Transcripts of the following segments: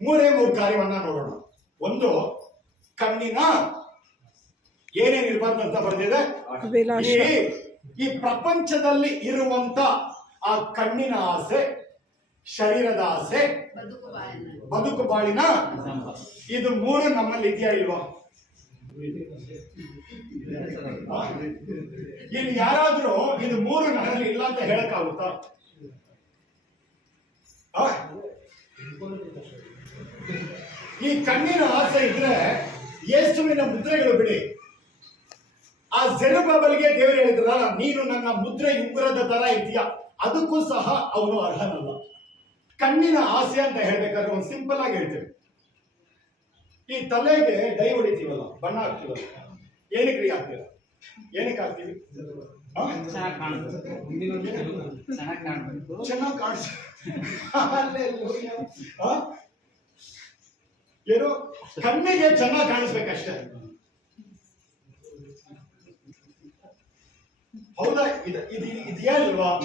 ಮೂರೇ ಮೂರು ಕಾರ್ಯವನ್ನ ನೋಡೋಣ ಒಂದು ಕಣ್ಣಿನ ಏನೇನ್ ಇರಬಾರ್ದು ಅಂತ ಬರೆದಿದೆ ಈ ಪ್ರಪಂಚದಲ್ಲಿ ಇರುವಂತ ಆ ಕಣ್ಣಿನ ಆಸೆ ಶರೀರದ ಆಸೆ ಬದುಕು ಬಾಳಿನ ಇದು ಮೂರು ನಮ್ಮಲ್ಲಿ ಇದೆಯಾ ಇಲ್ವಾ? ಇಲ್ಲಿ ಯಾರಾದ್ರೂ ಇದು ಮೂರು ನನ್ನಲ್ಲಿ ಇಲ್ಲ ಅಂತ ಹೇಳಕ್ಕಾಗುತ್ತಾ? ಈ ಕಣ್ಣಿನ ಆಸೆ ಇದ್ರೆ ಯೇಸುವಿನ ಮುದ್ರೆಗಳು ಬಿಡಿ. ಆ ಜನಬಾಬಲ್ಗೆ ದೇವರು ಹೇಳಿದ್ರಲ್ಲ ನೀನು ನನ್ನ ಮುದ್ರೆ ಉಂಗುರದ ತರ ಇದೆಯಾ ಅದಕ್ಕೂ ಸಹ ಅವನು ಅರ್ಹನಲ್ಲ. ಕಣ್ಣಿನ ಆಸೆ ಅಂತ ಹೇಳ್ಬೇಕಾದ್ರೆ ಒಂದು ಸಿಂಪಲ್ ಆಗಿ ಹೇಳ್ತೇವೆ ಈ ತಲೆಗೆ ಡೈ ಹೊಡಿತೀವಲ್ಲ ಬಣ್ಣ ಹಾಕ್ತೀವಲ್ಲ ಏನಕ್ಕೆ ರೀ ಹಾಕ್ತೀರ? ಏನಕ್ಕೆ ಹಾಕ್ತೀವಿ? ಚೆನ್ನಾಗಿ ಕಾಣಿಸ್ಬೇಕು ಚೆನ್ನಾಗಿ ಕಾಣಿಸ್ಬೇಕು ಚೆನ್ನಾಗಿ ಕಾಣಿಸ್ ಆ? ಏನು ಕಣ್ಣಿಗೆ ಚೆನ್ನಾಗಿ ಕಾಣಿಸ್ಬೇಕಷ್ಟೇ. ಹೌದಾ? ಇದು ಇದು ಇದೆಯಾ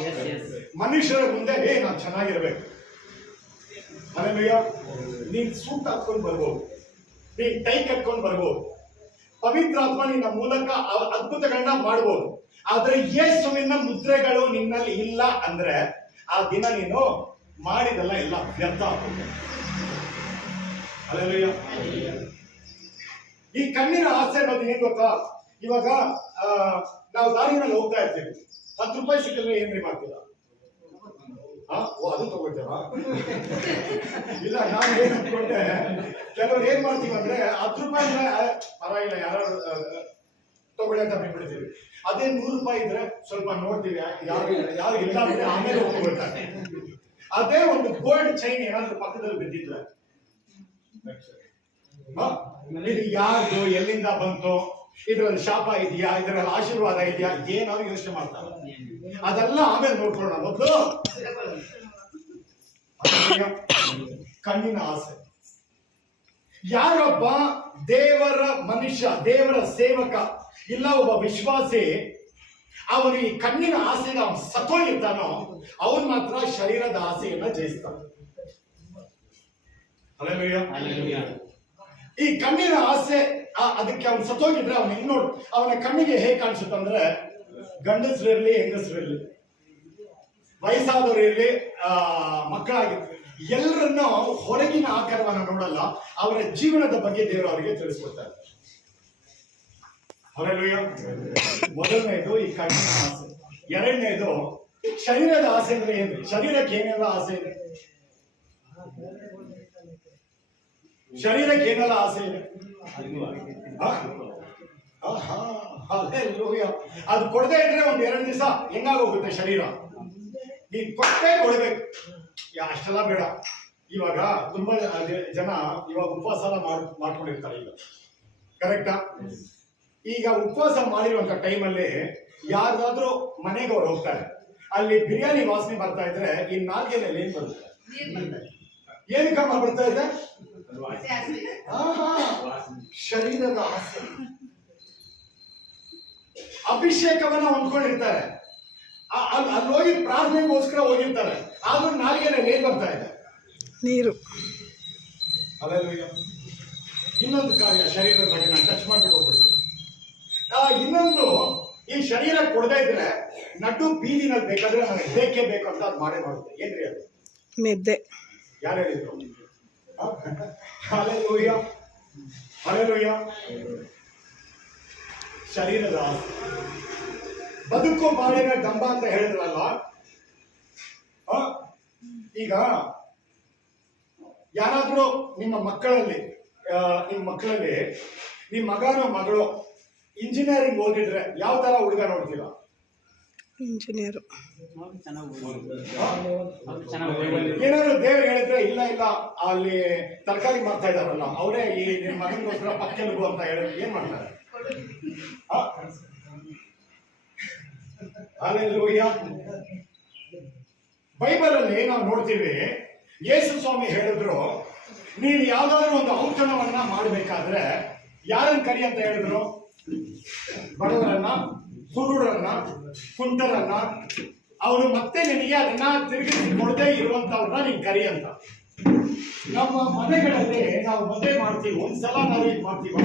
ಎಸ್ ಮನುಷ್ಯರ ಮುಂದೆ ಹೇ ನಾನು ಚೆನ್ನಾಗಿರ್ಬೇಕು. ಅಲ್ಲಯ್ಯ ನೀನ್ ಸೂಟ್ ಹಾಕೊಂಡು ಬರ್ಬೋದು. ನೀನ್ ಟೈ ಕಟ್ಕೊಂಡು ಬರ್ಬೋದು. ಪವಿತ್ರಾತ್ಮ ನಿನ್ನ ಮೂಲಕ ಅದ್ಭುತಗಳನ್ನ ಮಾಡ್ಬೋದು. ಆದ್ರೆ ಯೇಸುವಿನ ಮುದ್ರೆಗಳು ನಿನ್ನಲ್ಲಿ ಇಲ್ಲ ಅಂದ್ರೆ ಆ ದಿನ ನೀನು ಮಾಡಿದೆಲ್ಲ ಎಲ್ಲ ವ್ಯರ್ಥ ಅಲ್ಲಯ್ಯ ಈ ಕಣ್ಣಿನ ಆಸೆ ಬಗ್ಗೆ ಏನ್ ಗೊತ್ತಾ? ಇವಾಗ ನಾವು ದಾರಿನಲ್ಲಿ ಹೋಗ್ತಾ ಇರ್ತೀವಿ. ಹತ್ತು ರೂಪಾಯಿ ಸಿಕ್ಕಿದ್ರೆ ಏನ್ರಿ ಮಾಡ್ತೀರಾ? ಓ, ಅದು ತಗೊಳ್ತೀರಾ? ಇಲ್ಲ, ನಾನು ಏನ್ ಅನ್ಕೊಂಡೆ, ಕೆಲವ್ರು ಏನ್ ಮಾಡ್ತೀವಿ ಅಂದ್ರೆ, ಹತ್ತು ರೂಪಾಯಿ ಅಂದ್ರೆ ಪರವಾಗಿಲ್ಲ ಯಾರು ತಗೊಳ್ಳಿ ಅಂತ ಬಿಟ್ಬಿಡ್ತೀವಿ. ಅದೇ ನೂರು ರೂಪಾಯಿ ಇದ್ರೆ ಸ್ವಲ್ಪ ನೋಡ್ತೀವಿ ಯಾರು ಯಾರು ಇಲ್ಲ ಅಂದ್ರೆ ಆಮೇಲೆ ಹೋಗ್ಬಿಡ್ತಾರೆ. ಅದೇ ಒಂದು ಗೋಲ್ಡ್ ಚೈನ್ ಏನಾದ್ರೂ ಪಕ್ಕದಲ್ಲಿ ಬಿದ್ದಿದ್ರೆ? ಇದು ಯಾರ್ದು ಎಲ್ಲಿಂದ ಬಂತು, ಇದ್ರಲ್ಲಿ ಶಾಪ ಇದೆಯಾ, ಇದ್ರಲ್ಲಿ ಆಶೀರ್ವಾದ ಇದೆಯಾ, ಏನಾದ್ರು ಯೋಚನೆ ಮಾಡ್ತಾರೆ. ಅದೆಲ್ಲ ಆಮೇಲೆ ನೋಡ್ಕೊಳ್ಳೋಣ, ಮೊದಲು. ಕಣ್ಣಿನ ಆಸೆ. ಯಾರೊಬ್ಬ ದೇವರ ಮನುಷ್ಯ, ದೇವರ ಸೇವಕ, ಇಲ್ಲ ಒಬ್ಬ ವಿಶ್ವಾಸಿ, ಅವನು ಈ ಕಣ್ಣಿನ ಆಸೆನ ಅವನು ಸತ್ತೋಗಿರ್ತಾನೋ, ಅವನ್ ಮಾತ್ರ ಶರೀರದ ಆಸೆಯನ್ನ ಜಯಿಸ್ತಾನೆ. ಈ ಕಣ್ಣಿನ ಆಸೆ ಅದಕ್ಕೆ ಅವ್ನು ಸತ್ತೋಗಿದ್ರೆ ಅವನು ಇನ್ನೋಡ್ ನೋಡ್ ಅವನ ಕಣ್ಣಿಗೆ ಹೇಗೆ ಕಾಣಿಸುತ್ತಂದ್ರೆ ಗಂಡಸರಿರ್ಲಿ ಹೆಂಗಸರಿರ್ಲಿ ವಯಸ್ಸಾದವರು ಇರಲಿ ಮಕ್ಕಳಾಗಿ ಎಲ್ಲರನ್ನ ಹೊರಗಿನ ಆಕಾರವನ್ನು ನೋಡಲ್ಲ ಅವರ ಜೀವನದ ಬಗ್ಗೆ ದೇವರು ಅವರಿಗೆ ತಿಳಿಸ್ಕೊಡ್ತಾರೆ. ಮೊದಲನೇದು ಈ ಕಣ್ಣಿನ ಆಸೆ. ಎರಡನೇದು ಶರೀರದ ಆಸೆ ಅಂದ್ರೆ ಏನು? ಶರೀರಕ್ಕೆ ಏನೆಲ್ಲ ಆಸೆ ಇದೆ? ಶರೀರಕ್ಕೆ ಏನೆಲ್ಲ ಆಸೆ ಇದೆ. ಅದು ಕೊಡದೆ ಇದ್ರೆ ಒಂದ್ ಎರಡು ದಿವಸ ಹೆಂಗಾಗೋಗುತ್ತೆ ಶರೀರ? ನೀನ್ ಕೊಟ್ಟೇ ಕೊಡ್ಬೇಕು. ಅಷ್ಟೆಲ್ಲ ಬೇಡ. ಇವಾಗ ತುಂಬಾ ಜನ- ಇವಾಗ ಉಪವಾಸ ಎಲ್ಲ ಮಾಡ್, ಮಾಡ್ಕೊಂಡಿರ್ತಾರೆ ಈಗ. ಕರೆಕ್ಟಾ ಈಗ ಉಪವಾಸ ಮಾಡಿರುವಂತ ಟೈಮಲ್ಲಿ ಯಾರ್ದಾದ್ರೂ ಮನೆಗೆ ಅವ್ರು ಹೋಗ್ತಾರೆ. ಅಲ್ಲಿ ಬಿರಿಯಾನಿ ವಾಸನೆ ಬರ್ತಾ ಇದ್ರೆ ಈ ನಾಲ್ಗೆನಲ್ಲಿ ಏನ್ ಬರುತ್ತೆ? ಏನು ಏನಕ್ಕಮ್ಮ ಬರ್ತಾ ಇದೆ? ಶರೀರದ ಆಸೆ. ಅಭಿಷೇಕವನ್ನ ಹೊಂದ್ಕೊಂಡಿರ್ತಾರೆ. ಅಲ್ಲಿ ಹೋಗಿ ಪ್ರಾರ್ಥನೆಗೋಸ್ಕರ ಹೋಗಿರ್ತಾರೆ. ಆದ್ರೂ ನಾಲ್ಗೆನೆ ನೀರು ಬರ್ತಾ ಇದೆ. ನೀರು. ಇನ್ನೊಂದು ಕಾರ್ಯ ಶರೀರದ ಬಗ್ಗೆ ನಾನು ಟಚ್ ಮಾಡ್ಬಿಟ್ಟು ಹೋಗ್ಬಿಡ್ತೀನಿ. ಇನ್ನೊಂದು ಈ ಶರೀರ ಕೊಡದೇ ಇದ್ರೆ ನಡು ಬೀದಿನಲ್ಲಿ ಬೇಕಾದ್ರೆ ನನಗೆ ಬೇಕೇ ಬೇಕು ಅಂತ ಅದು ಮಾಡೇ ಮಾಡುತ್ತೆ. ಏನ್ರಿ ಅದು? ನಿದ್ದೆ. ಯಾರು ಹೇಳಿದ್ರು? ಹಾಲೆಲೂಯ ಶರೀರದ. ಬದುಕು ಬಾಳಿನ ಡಂಬ ಅಂತ ಹೇಳಿದ್ರಲ್ಲ? ಈಗ ಯಾರಾದರೂ ನಿಮ್ಮ ಮಕ್ಕಳಲ್ಲಿ ನಿಮ್ಮ ಮಕ್ಕಳಲ್ಲಿ, ನಿಮ್ಮ ಮಗನ ಮಗಳು ಇಂಜಿನಿಯರಿಂಗ್ ಓದಿದ್ರೆ ಯಾವ ತರ ಹುಡುಗ ನೋಡ್ತೀರಾ? ಇಂಜಿನಿಯರು. ಏನಾದ್ರು ದೇವ್ರು ಹೇಳಿದ್ರೆ ಇಲ್ಲ ಇಲ್ಲ, ಅಲ್ಲಿ ತರಕಾರಿ ಮಾಡ್ತಾ ಇದಾರಲ್ಲ ಅವರೇ ಈ ನಿಮ್ ಮಗನಿಗೋಸ್ಕರ ಪಕ್ಕೆಲುಗು ಅಂತ ಹೇಳಿದ್ರೆ ಏನ್ ಮಾಡ್ತಾರೆ. ಬೈಬಲ್ ಅಲ್ಲಿ ನಾವು ನೋಡ್ತೀವಿ, ಯೇಸು ಸ್ವಾಮಿ ಹೇಳಿದ್ರು, ನೀನು ಯಾವ್ದಾದ್ರು ಒಂದು ಔತಣವನ್ನ ಮಾಡಬೇಕಾದ್ರೆ ಯಾರನ್ನ ಕರಿ ಅಂತ ಹೇಳಿದ್ರು? ಬಡವರನ್ನ? ಕುರುಡರನ್ನ ಕುಂಟರನ್ನ ಅವನು ಮತ್ತೆ ನಿನಗೆ ಅದನ್ನ ತಿರುಗಿಸಿ ಕೊಡದೇ ಇರುವಂತವ್ರನ್ನ ನೀನ್ ಕರಿ ಅಂತ. ನಮ್ಮ ಮನೆಗಳಲ್ಲಿ ನಾವು ಮದುವೆ ಮಾಡ್ತೀವಿ, ಒಂದ್ಸಲ ನಾವು ಇದು ಮಾಡ್ತೀವಿ.